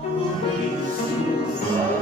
Por isso, só.